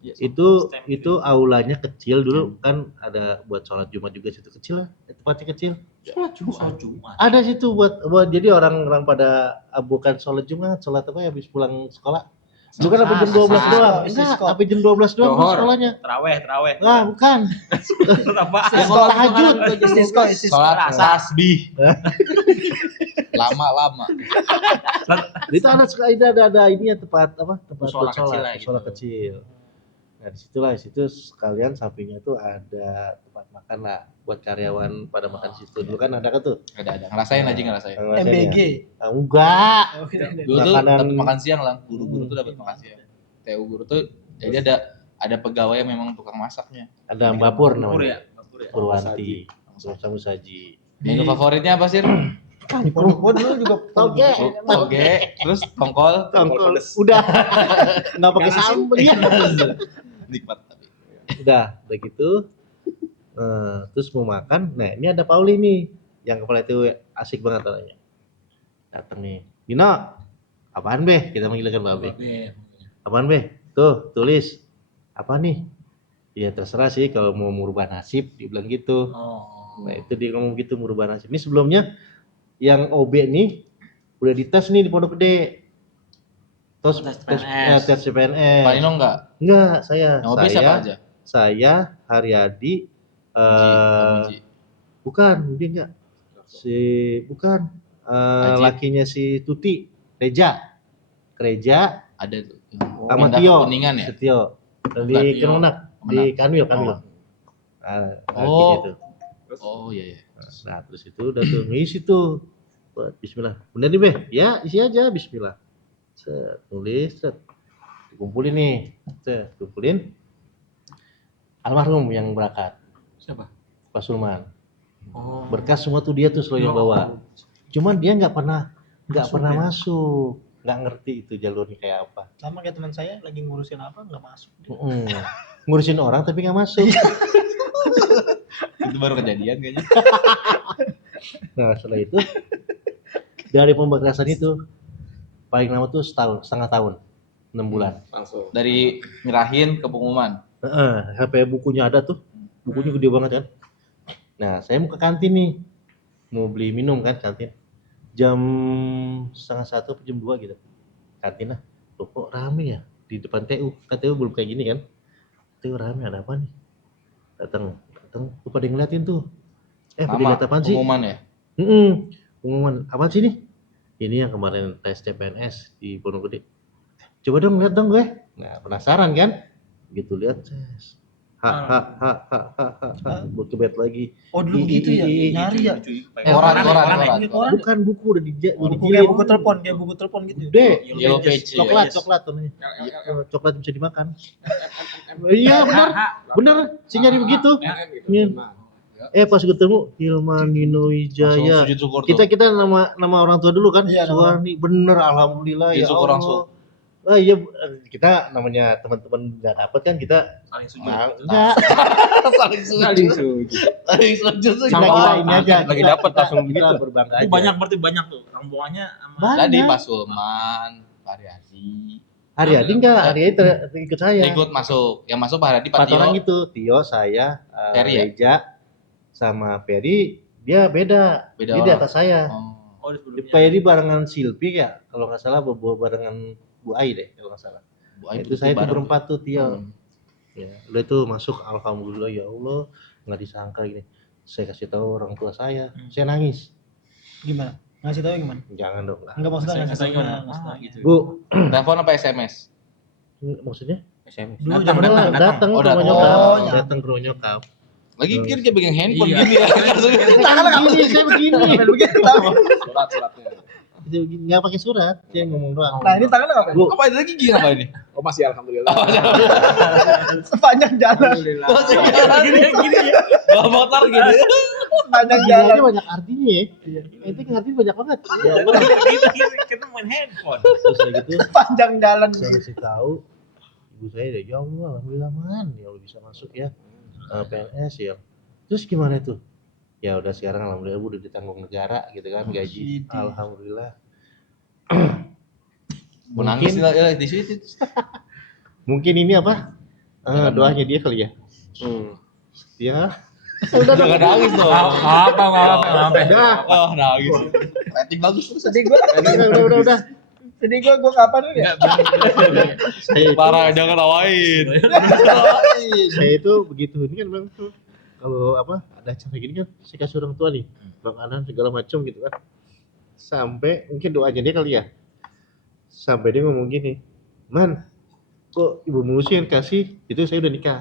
Itu aulanya kecil dulu kan ada buat sholat Jumat juga situ kecil lah, tempatnya kecil. Sholat Jumat. Ada situ buat jadi orang-orang pada bukan sholat Jumat, sholat apa ya habis pulang sekolah. Dulu kan sampai jam 12 doang. Enggak, sampai jam 12 doang Johor. sekolahnya. Terawih. Nah, bukan. Apa? Sekolah tahajud. Sholat tasbih. Lama. Itu ada ininya tempat apa? Tempat Musola buat sholat, kecil lah musola gitu. kecil. Nah, di situ sekalian sampingnya tuh ada tempat makan lah buat karyawan pada makan situ. Dulu kan ada kan tuh. Ada. Ngerasain aja ngerasain. MBG. Enggak. Dulu tuh Makanan- dapat makan siang lah. Guru-guru tuh dapat makan siang. TU guru tuh jadi ada pegawai yang memang tukang masaknya. Ada Mbak Pur Dapur namanya. ya. Dapur ya. Purwanti. Sama Saji. Menu favoritnya apa sih? Di pondok gua dulu juga Toge. Oke, terus tongkol. Tongkol. Udah. Nggak pakai sambal ya. Nikmat tapi. Udah gitu. Terus mau makan. Nah, ini ada Pauli nih. Yang kepala itu asik banget orangnya. Datang nih. Dino, apaan Beh? Kita manggilkan Babe. Apaan Beh? Tuh, tulis. Apa nih? Ya terserah sih kalau mau merubah nasib, dibilang gitu. Nah itu dia ngomong gitu, merubah nasib. Ini sebelumnya yang OB nih udah dites nih di Pondok Gede. Tes ya, tes CPNS. Pak Nino enggak? Enggak, saya. Yang OB siapa aja? Saya, Haryadi, Muji. bukan, dia enggak. Bukan. Ajib. Lakinya si Tuti, Reja. Ada tuh. Sama Pindah Tio. ke Kuningan ya? Setio. Di Kemenak, di Kanwil. Oh. Gitu. Oh iya iya. Nah, terus itu udah tuh ngisi tuh. Buat bismillah. Bener nih, Beh? Ya, isi aja bismillah. Set, tulis, set. Dikumpulin nih. Set, kumpulin. Almarhum yang berangkat. Siapa? Pak Sulman. Oh. Berkas semua tuh dia tuh selalu yang bawa. Cuman dia nggak pernah masuk. Nggak ngerti itu jalurnya kayak apa. sama kayak teman saya lagi ngurusin apa nggak masuk. Ngurusin orang tapi nggak masuk. Itu baru kejadian kayaknya. Nah, setelah itu dari pemberkasan itu paling lama tuh setengah tahun, 6 bulan. Langsung. Dari nyerahin ke pengumuman. HP bukunya ada tuh, bukunya gede banget kan. Nah, saya mau ke kantin nih, mau beli minum kan kantin. Jam 1:30 atau jam 2 gitu. Kantin lah, loh kok rame ya di depan TU. Kan TU belum kayak gini kan. TU rame, ada apa nih? Datang, tuh pada ngeliatin tuh. Pada ngeliat apaan sih? Pengumuman ya? Pengumuman, apaan sih nih? Ini yang kemarin tes CPNS di Pondok Gede. Coba dong lihat dong gue. Nah, penasaran kan? Gitu lihat tes. Berkebet lagi. Oh dulu begitu ya, nyari ya. Koran. Bukan buku udah Buku kayak buku telepon gitu. Gede. Yellow page. Coklat namanya. Coklat bisa dimakan. Iya benar. Si nyari begitu. Pas ketemu Hilman Nino Wijaya. Langsung sujud syukur tuh. Kita nama orang tua dulu kan. Iya, Suwarni bener, alhamdulillah ya Sujud syukur Allah. langsung. Iya, kita namanya teman-teman nggak dapat kan kita Saling sujud. enggak. Saling sujud. Kita ini aja. Lagi kita- dapat kita- langsung kita begitu. berbangga Itu aja. banyak berarti banyak tuh. Rombongannya sama Banyak. Tadi Pak Sulman, Pak Haryadi. Haryadi enggak, Haryadi ikut saya. Ikut masuk. Yang masuk Pak Haryadi, Pak 4 Tio. orang itu, Tio, saya, Ferry ya? Reja, sama Ferry, dia beda. Beda Dia di orang. atas saya. Oh, di sebelumnya. Ferry barengan Silpi ya, kalau nggak salah barengan Bu Ai deh, kalau nggak salah. Bu Ai Itu saya itu bareng. berempat tuh Tio. Ya, udah itu masuk, alhamdulillah ya Allah, nggak disangka gini. Saya kasih tahu orang tua saya nangis. Gimana? Ngasih tahu gimana? Jangan dong lah. Enggak maksudnya ngasih tahu gimana? ngasih tahu. Gitu. Bu, Telepon apa SMS? maksudnya? SMS. Dulu Datang, zaman Datang Oh, ke rumah datang. nyokap, Oh, ya. datang ke rumah nyokap. Lagi pikir dia pegang handphone Iya. gini ya. Kan begini, saya begini. Surat-suratnya. Dia begini, nggak pakai surat, dia ngomong doang. Nah ini tangannya apa? Bu, Apa ada gigi apa ini? Oh masih alhamdulillah. Sepanjang jalan. Gini. Bawa motor gitu. Sepanjang gini jalan. aja banyak artinya ya. Itu kan artinya banyak banget. Kita main handphone. Terus udah gitu, Sepanjang jalan. saya kasih tahu ibu saya deh, ya Allah, alhamdulillah man, ya Allah bisa masuk ya PNS ya. Terus gimana itu? Ya udah sekarang alhamdulillah Bu udah ditanggung negara gitu kan, gaji. Alhamdulillah. Menangis di situ. Mungkin ini apa? Doanya dia kali ya. Ya. Udah Udah enggak nangis dong. Apa? Udah. Oh, nangis. Rating bagus terus. Sedih gua. Udah. Sedih gua kapan nih ya? Saya Parah, jangan tawain. saya itu begitu ini kan bang tuh kalau apa ada acara gini kan saya kasih orang tua nih makanan segala macam gitu kan sampai mungkin doanya dia kali ya sampai dia ngomong gini man kok ibu mulu sih yang kasih itu saya udah nikah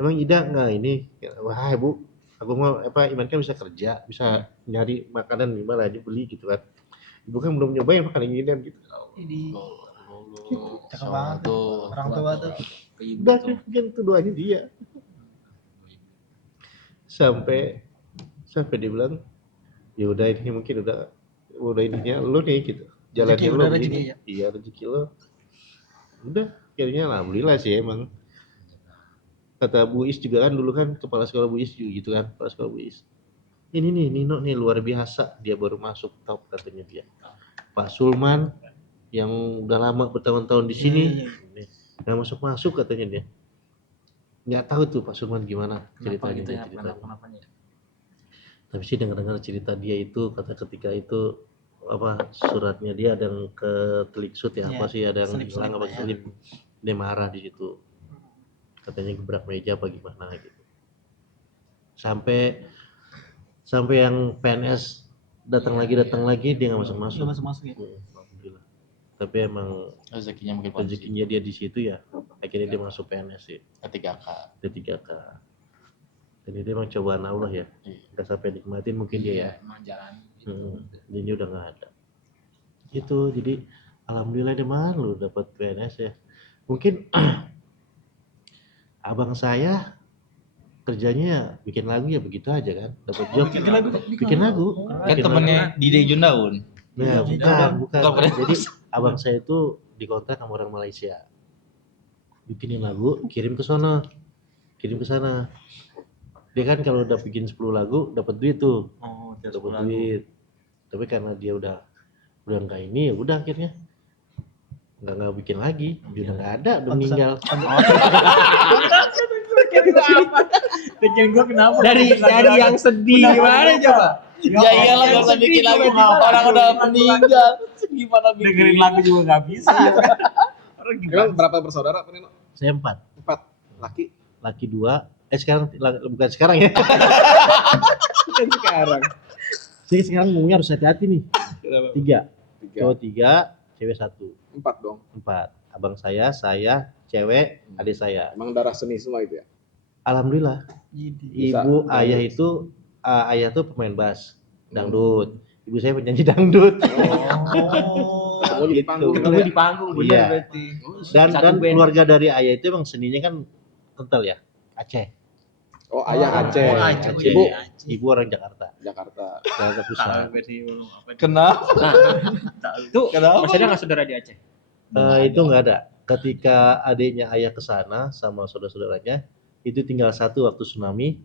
emang Ida nggak ini wah ibu aku mau apa Iman kan bisa kerja bisa nyari makanan gimana aja beli gitu kan ibu kan belum nyobain makanan ini dan gitu Cakep banget tuh. Orang tua tuh. udah kan itu doanya dia sampai Sampai dia bilang, ya udah ini mungkin udah ininya lu nih gitu. Jalannya Rezeki, lu udah begini. rezeki ya. Iya rezeki lu. Udah, akhirnya alhamdulillah sih emang. Kata Bu Is juga kan dulu kan kepala sekolah Bu Is juga gitu kan, kepala sekolah Bu Is. Ini nih Nino nih luar biasa, dia baru masuk top katanya dia. Pak Sulman yang udah lama bertahun-tahun di sini nggak masuk katanya dia. Nggak tahu tuh Pak Sulman gimana ceritanya gitu ya, ceritanya. kenapa-kenapanya. Tapi sih dengar-dengar cerita dia itu kata ketika itu apa suratnya dia ada yang ke teliksut ya, apa sih ada yang selip-selip hilang apa lah ya. selip, dia marah di situ. Katanya gebrak meja apa gimana gitu. Sampai yang PNS datang lagi dia nggak masuk. Nggak masuk ya. Alhamdulillah. Tapi emang Rezekinya mungkin Ponzi. rezekinya dia di situ ya. Akhirnya dia masuk PNS sih. K3K. K3K. Jadi dia emang cobaan Allah ya. Nggak sampai nikmatin mungkin dia ya. Emang jalan. Ini udah nggak ada. Gitu. Jadi alhamdulillah dia malu dapat PNS ya. Mungkin abang saya kerjanya bikin lagu ya begitu aja kan. Dapat job bikin lagu. Kan temennya Dide Jundaun. Nah, bukan. Jadi abang saya itu dikontrak sama orang Malaysia. Bikinin lagu, kirim ke sana. Dia kan kalau udah bikin 10 lagu dapat duit tuh. Oh, Dapat duit. Tapi karena dia udah enggak ini ya udah akhirnya enggak bikin lagi. Dia udah enggak ada, udah meninggal. Pikiran gua kenapa? Dari yang sedih gimana coba? Ya iyalah gak usah bikin lagi, orang udah meninggal. Gimana bikin? Dengerin lagu juga nggak bisa. Emang berapa bersaudara Pak Nino? Saya 4. 4 laki. Laki 2. Sekarang bukan sekarang ya. Kan sekarang. Jadi sekarang ngomongnya harus hati-hati nih. Kenapa? 3. Cowok 3, cewek 1. 4 dong. 4. Abang saya, cewek, adik saya. Emang darah seni semua itu ya? Alhamdulillah. Bisa. Ibu, ayah itu ayah tuh pemain bass dangdut. Ibu saya penyanyi dangdut. Ketemu di panggung. Ketemu di panggung bener Iya. berarti. Dan Satu band. keluarga dari ayah itu emang seninya kan kental ya. Aceh. Oh, ayah Aceh. Oh, Aceh. Ibu Ibu orang Jakarta. Jakarta. Jakarta Pusat. Kenapa? Tuh, masih ada nggak saudara di Aceh? Itu nggak ada. Ketika adiknya ayah ke sana sama saudara-saudaranya, itu tinggal satu waktu tsunami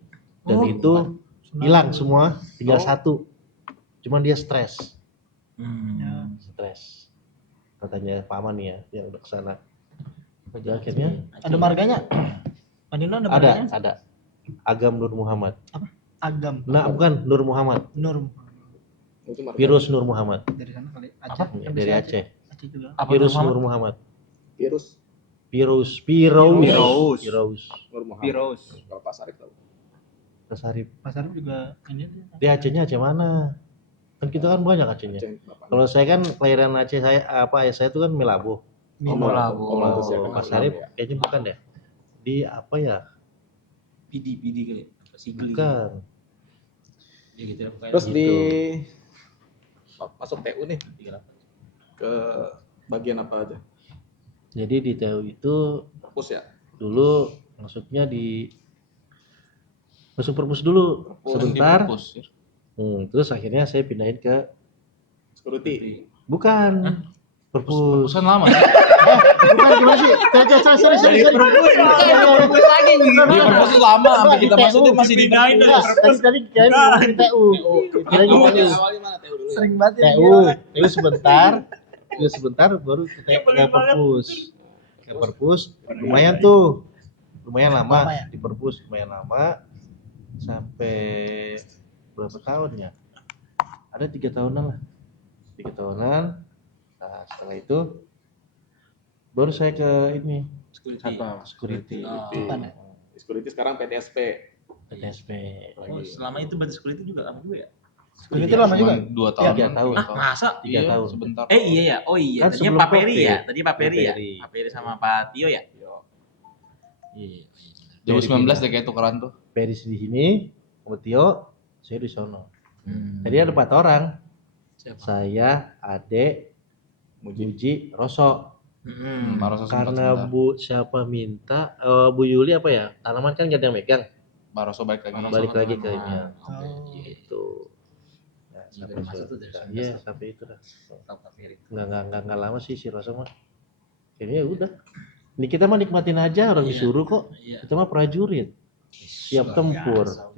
dan itu hilang semua, tinggal satu. Cuman dia stres. Stres. Katanya paman ya yang udah ke sana. Jadi akhirnya Ada marganya? Pak Nino ada marganya? ada Agam Nur Muhammad. Agam. Nah, bukan Nur Muhammad. Nur. Itu marga. Virus Nur Muhammad. Dari sana kali. Aceh. Ya, dari Aceh. Aceh juga. Virus Nur Muhammad. Virus Virus. Nur Muhammad. Piros. Kalau Pak Sarip tahu. Tasarif. Mas Arif juga ini dia. Dia Acehnya Aceh mana? Kan kita kan banyak Acehnya. Aceh, bapaknya. Kalau saya kan kelahiran Aceh ayah saya itu kan Melabo. Melabo. Melabo. Pantes ya, Mas kenal Arif ya. kayaknya bukan deh. Di apa ya? Pidi kali. Sigli. Bukan. Ya gitu lah pokoknya. Terus Gitu. di masuk TU nih ke bagian apa aja? Jadi di TU itu Perpus ya? dulu masuknya masuk perpus dulu sebentar. Terus akhirnya saya pindahin ke Security. bukan perpus. Pesan lama. Bukan gimana sih? Sorry. Perpus lagi Di perpus lama, sampai kita masuk dia masih di Tadi kirain ngomong di TU. Kirain di TU. Awalnya mana TU dulu ya? Sering banget ya. TU sebentar baru ke perpus. Ke perpus lumayan tuh. Lumayan lama Lama ya? di perpus, lumayan lama sampai berapa tahun ya? Ada 3 tahunan lah. 3 tahunan. Nah, setelah itu baru saya ke ini security. Security sekarang PTSP. PTSP. Oh, selama itu berarti security juga lama juga ya? Security lama juga. 2 tahun. 3 tahun. Masa? 3 tahun. Sebentar. Iya ya. Oh iya, Kan tadinya sebelum Pak Peri COVID. ya. Tadi Pak Peri ya. Pak Peri. Pak Peri sama Pak Tio ya? Iya. 2019 deh kayak tukeran tuh. Peris di sini, sama Tio, saya di sono. Jadi ada 4 orang. Siapa? Saya, Ade, Muji, Roso. Marosa Karena Bu siapa minta, Bu Yuli apa ya? Tanaman kan gak ada yang megang. Barroso balik lagi. balik lagi ke ini. Oh. Gitu. Nah, Juga sampai masuk tuh, itu. dari Iya, 19. sampai itu dah. Tetap mirip. Nggak lama sih si Rosso mah. Kayaknya udah. Ini kita mah nikmatin aja, orang disuruh kok. Iya. Kita mah prajurit. Siap tempur. biasa.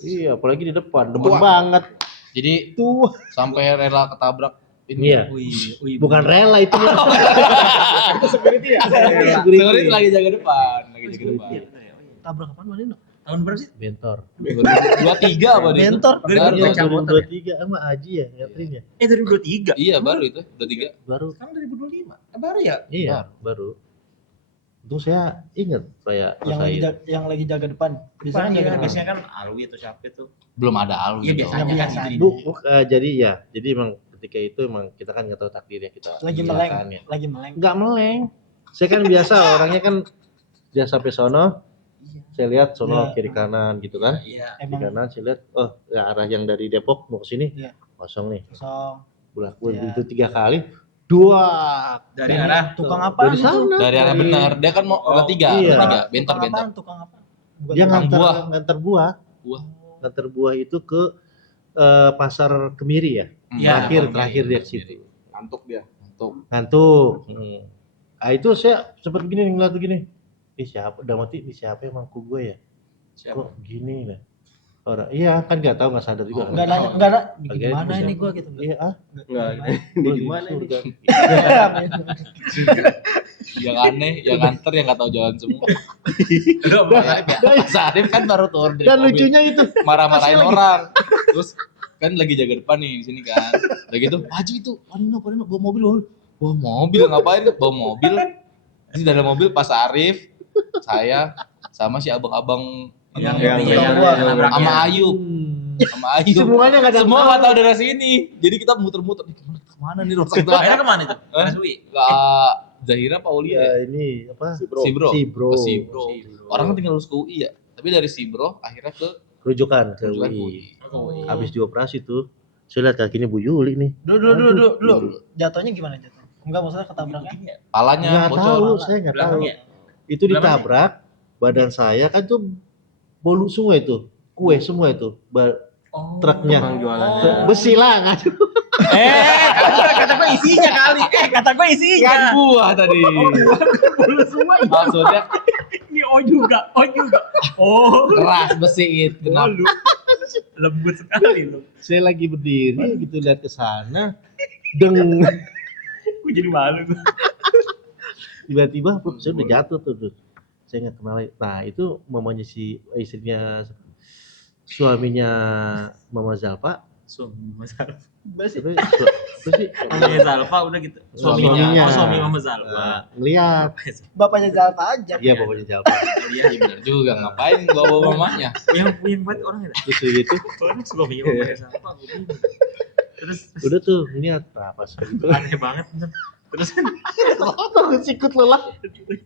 Iya, apalagi di depan, demen banget. Jadi Tuh. sampai rela ketabrak ini. Iya. Wih, Bukan rela itu. security ya. Security lagi jaga depan, lagi jaga depan. Tabrak apaan Manino? Tahun berapa sih? Bentor. 23 apa dia? Bentor. Baru. Dari Tahun motor ya? 23 sama Aji ya, Catherine ya. 2023. Iya, baru itu, 23. Baru. Kan 2025. Baru ya? Iya, baru. Itu saya ingat kayak Yang lagi jaga depan. Biasanya jaga depan. Biasanya kan Alwi atau siapa itu. Belum ada Alwi. Iya, dong. biasanya kan gitu. jadi emang ketika itu emang kita kan nggak tahu takdirnya kita. Lagi meleng. Lagi meleng. Nggak meleng. Saya kan biasa orangnya kan dia sampai sono. Saya lihat sono Iya. kiri kanan gitu kan. Iya. Kiri Emang kanan saya lihat, oh ya arah yang dari Depok mau ke sini. Iya. Kosong nih. kosong. Udah Iya. itu 3 kali. 2 Dari arah Tukang apa? dari sana. Dari arah benar, dia kan mau Oh, tiga, iya. tiga, bentar. Tukang apa? Bukan Dia tukang- nganter buah. Buah. Nganter buah itu ke pasar Kemiri ya. Iya. Terakhir dia ke situ. Ngantuk dia. Ngantuk. Ah itu saya sempat gini ngeliat begini. Ini siapa? Udah mati ini siapa yang mangku gue ya? Siapa? Kok gini lah. Orang iya kan nggak tahu nggak sadar juga. Enggak nanya, enggak ada. Akhirnya Gimana terus ini ya. gua gitu. Iya Enggak. Gua Di mana ini? surga. Yang aneh, yang nganter, yang nggak tahu jalan semua. Mas Arif kan baru turun dari Dan mobil, lucunya itu marah-marahin orang. Terus kan lagi jaga depan nih di sini kan. Udah gitu, Haji itu, Panino bawa mobil, bawa mobil ngapain? Bawa mobil. Di dalam mobil Pas Arif, saya sama si abang-abang Yang sama sama Ayub, sama Ayub. semuanya nggak ada. Semua nggak tahu dari sini. Jadi kita muter-muter. Kemana nih rusak itu? Akhirnya kemana itu? Hah? Rasui. Zahira apa Aulia Ya ya? ini apa? Si Bro. Sibro. Ke Sibro. Orang kan tinggal lulus ke UI ya. Tapi dari Sibro akhirnya ke Rujukan ke Rujukan UI. UI. Habis dioperasi tuh. Saya lihat kakinya Bu Yuli nih. Dulu. Jatuhnya gimana jatuhnya? Enggak maksudnya ketabraknya. Palanya Nggak bocor. tahu, saya nggak tahu. Belakangnya. Itu ditabrak, badan saya kan tuh bolu semua itu, kue semua itu, truknya. Tukang jualannya. Besi lah nggak ada. Kata gue isinya kali. Kata gue isinya. Kan buah tadi. Bulu semua ini. Maksudnya Ini oh juga. Oh. keras besi itu. Oh, lu. Lembut sekali lu. Saya lagi berdiri gitu lihat ke sana, deng, Gue jadi malu tuh. tiba-tiba saya udah jatuh tuh. Saya nggak kenal. Nah itu mamanya si istrinya suaminya Mama Zalfa. Suami Mama Zalfa. Apa sih? Suami Zalfa udah gitu. Suaminya. Oh, suami Mama Zalfa. Nah, ngeliat, Bapaknya Zalfa aja. iya bapaknya Zalfa. Iya benar juga. Ngapain bawa mamanya? Yang banget orang ya. Terus gitu, Orang suami Mama Zalfa. Gue bingung. Terus udah tuh ngeliat, nah pas gitu. aneh banget. Terus Sikut lelah.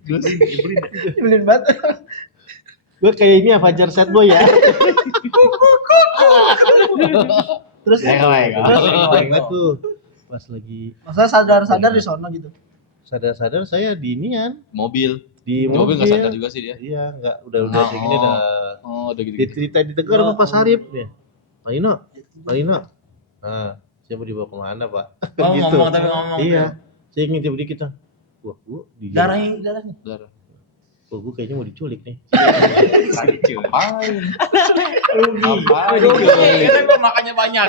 Nyebelin banget. Gue kayak ini ya Fajar Sad Boy ya. Terus Ingat tuh pas lagi masa sadar-sadar di sono gitu. sadar-sadar saya di inian Mobil. di Mobil mobil. nggak sadar juga sih dia. Iya, enggak udah kayak gini Oh. dah. Oh, udah gitu. Cerita ditegur sama Pak Sarip nih. Palino. Nah, saya mau dibawa kemana, Pak? Oh, Gitu. ngomong tapi ngomong. Iya. Saya ngintip dikit kita. Wah, gua di Darahnya. Wah, gua kayaknya mau diculik nih. Ngapain? Rugi. Ngapain? Kita gua makannya banyak.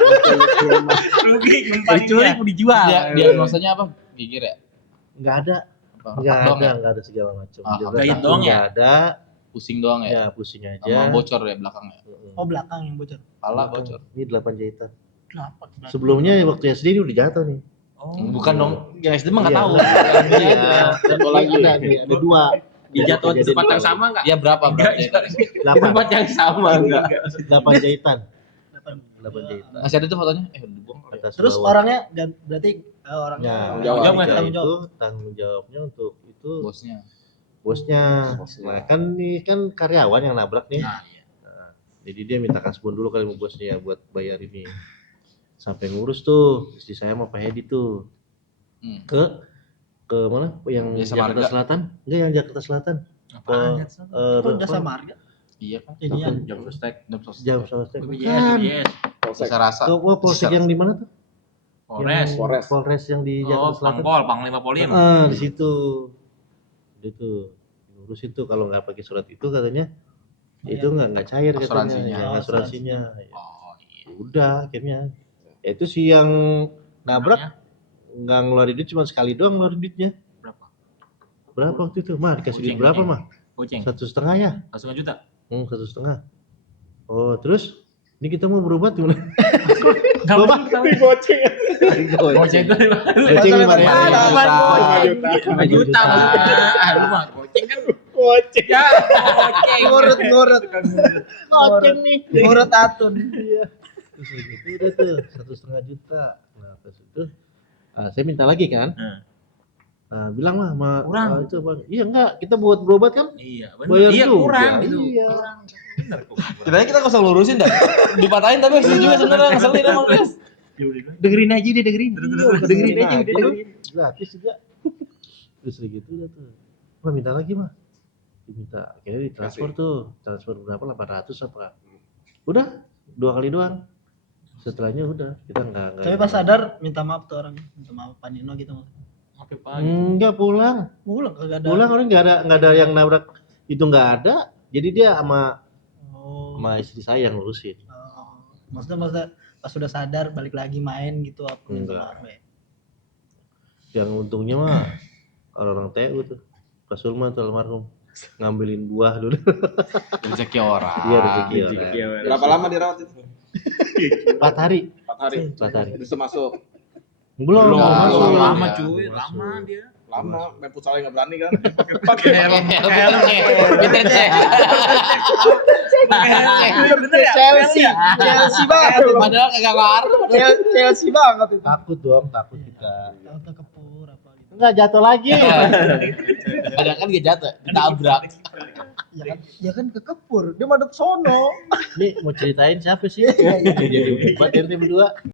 Rugi nyumpahin dia. mau dijual. Diagnosanya apa? Gigir ya? Enggak ada. Apa? Enggak Otak doang ada, ya? enggak ada segala macam. Ah, Dia jahit bilang, doang ya? Enggak ada. Pusing doang ya? Ya, pusing aja. Sama bocor ya belakangnya. Oh, belakang yang bocor. Pala bocor. Ini 8 jahitan. Kenapa? Sebelumnya waktu SD ini udah jatuh nih. Oh. Bukan dong. Yang SD mah nggak Iya. tahu. Iya. Satu lagi ada nih, ada 2. Dijatuh di tempat yang sama enggak? Ya berapa jahitan? 8 yang sama enggak? 8 jahitan. 8 jahitan. Masih ada tuh fotonya? Udah dibuang kali ya? Atas Terus bawah. orangnya berarti orangnya Nah, Tanggung jawab. ketika Tanggung jawab. itu tanggung jawabnya untuk itu Bosnya. bosnya. Nah, kan nih kan karyawan yang nabrak nih. Nah, Nah, jadi dia minta kasbon dulu kali sama bosnya ya buat bayar ini. Sampai ngurus tuh istri saya sama Pak Hedi tuh Hmm. ke mana? Yang Jasa Jakarta Marga. Selatan? Enggak, yang Jakarta Selatan. apaan ya? Oh, udah sama harga. Iya kan. Inian. Jam sostek. Jam sostek. BPJS. Rasa. Tuh, polsek yang di mana tuh? Polres. Yang Polres yang di Oh, Jakarta Selatan. Pangpol, Panglima Polim. Di situ. Itu ngurus itu kalau nggak pakai surat itu katanya itu nggak cair katanya. Asuransinya. Ya, asuransinya. Ya. Oh iya. Udah akhirnya. Ya, itu si yang nabrak nggak ngeluarin duit cuma sekali doang ngeluarin duitnya. Berapa? Berapa waktu itu? Mah dikasih duit Kucing, berapa kucing. mah? Kucing. 1,5 ya? 1,5 juta. 1,5. Oh terus? Ini kita mau berobat gimana? Enggak Goceng. Goceng itu Goceng 5 juta. 5 juta. Aduh mah goceng kan. Goceng. Ya, goceng. Ngurut. Goceng nih. Ngurut atun. Iya. Terus gitu udah tuh 1,5 juta. Nah terus itu saya minta lagi kan? Nah, bilang lah sama Kurang. itu bang. Iya enggak, kita buat berobat kan? Iya, Bayar benar. Iya, juga. kurang gitu. Iya. Kurang. Benar kok. Sebenarnya kita nggak usah lurusin dah. Dipatahin tapi sih juga sebenarnya ngeselin emang guys. Dengerin aja deh, dengerin. Dengerin aja udah Aja lu. dengerin. Gratis juga. Terus gitu udah tuh. Mah minta lagi mah. Diminta akhirnya ditransfer tuh. Transfer berapa? 800 apa? Udah 2 kali doang. Setelahnya udah kita enggak. Tapi pas sadar minta maaf tuh orang, minta maaf Pak Nino gitu. Oke, Pak. Enggak pulang. Pulang kagak ada. Pulang orang enggak ada yang nabrak. Itu enggak ada. Jadi dia sama Oh. istri saya yang ngurusin. Maksudnya pas sudah sadar balik lagi main gitu apa minta Enggak. maaf ya. Yang untungnya mah orang TU tuh. Pak Sulman tuh almarhum ngambilin buah dulu. Rezeki orang. Iya rezeki orang. Berapa lama dirawat itu? 4 hari. 4 hari. 4 hari. Bisa masuk. Belum. Belum. Lama Ya, cuy, masuk. lama dia. Lama, main futsal nggak berani kan? Pakai helm. Chelsea banget. Padahal kagak ngaruh. Chelsea banget itu. Takut dong, takut kita. Tahu kepur apa gitu. Enggak jatuh lagi. Padahal kan gak jatuh, ditabrak. Ya kan kekepur, dia madep sono. Nih mau ceritain siapa sih? Jadi buat RT berdua.